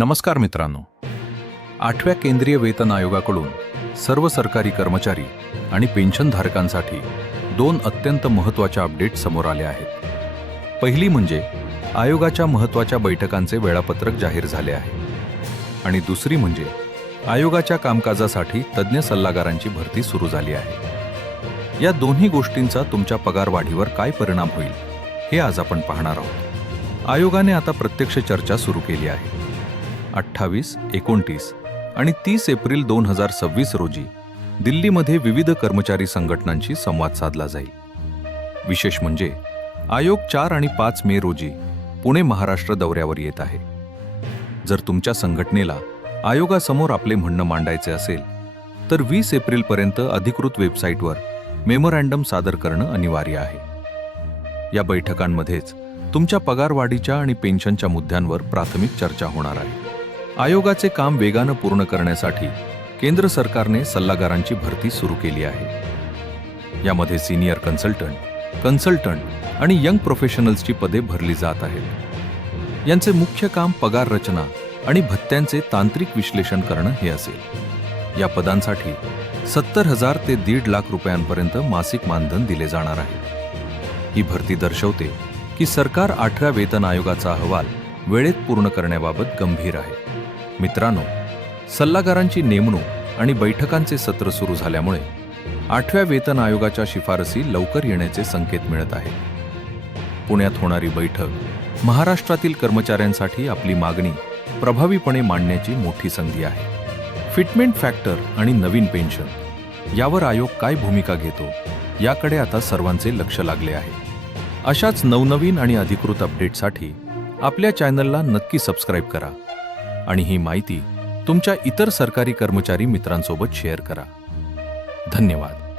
नमस्कार मित्रांनो. 8व्या केंद्रीय वेतन आयोगाकडून सर्व सरकारी कर्मचारी आणि पेन्शनधारकांसाठी 2 अत्यंत महत्त्वाच्या अपडेट समोर आल्या आहेत. पहिली म्हणजे आयोगाच्या महत्त्वाच्या बैठकांचे वेळापत्रक जाहीर झाले आहे आणि दुसरी म्हणजे आयोगाच्या कामकाजासाठी तज्ज्ञ सल्लागारांची भरती सुरू झाली आहे. या दोन्ही गोष्टींचा तुमच्या पगारवाढीवर काय परिणाम होईल हे आज आपण पाहणार आहोत. आयोगाने आता प्रत्यक्ष चर्चा सुरू केली आहे. 28, 29 आणि 30 एप्रिल 2026 रोजी दिल्लीमध्ये विविध कर्मचारी संघटनांशी संवाद साधला जाईल. विशेष म्हणजे आयोग 4 आणि 5 मे रोजी पुणे महाराष्ट्र दौऱ्यावर येत आहे. जर तुमच्या संघटनेला आयोगासमोर आपले म्हणणं मांडायचे असेल तर 20 एप्रिलपर्यंत अधिकृत वेबसाईटवर मेमोरँडम सादर करणं अनिवार्य आहे. या बैठकांमध्येच तुमच्या पगारवाढीच्या आणि पेन्शनच्या मुद्द्यांवर प्राथमिक चर्चा होणार आहे. आयोगाचे काम वेगानं पूर्ण करण्यासाठी केंद्र सरकारने सल्लागारांची भरती सुरू केली आहे. यामध्ये सिनियर कन्सल्टंट आणि यंग प्रोफेशनल्सची पदे भरली जात आहेत. यांचे मुख्य काम पगार रचना आणि भत्त्यांचे तांत्रिक विश्लेषण करणं हे असेल. या पदांसाठी 70,000 ते 1.5 लाख रुपयांपर्यंत मासिक मानधन दिले जाणार आहे. ही भरती दर्शवते की सरकार 8व्या वेतन आयोगाचा अहवाल वेळेत पूर्ण करण्याबाबत गंभीर आहे. मित्रांनो, सल्लागारांची नेमणूक आणि बैठकांचे सत्र सुरू झाल्यामुळे 8व्या वेतन आयोगाच्या शिफारसी लवकर येण्याचे संकेत मिळत आहेत. पुण्यात होणारी बैठक महाराष्ट्रातील कर्मचाऱ्यांसाठी आपली मागणी प्रभावीपणे मांडण्याची मोठी संधी आहे. फिटमेंट फॅक्टर आणि नवीन पेन्शन यावर आयोग काय भूमिका घेतो याकडे आता सर्वांचे लक्ष लागले आहे. अशाच नवनवीन आणि अधिकृत अपडेटसाठी आपल्या चॅनलला नक्की सबस्क्राईब करा आणि ही माहिती तुमच्या इतर सरकारी कर्मचारी मित्रांसोबत शेअर करा. धन्यवाद.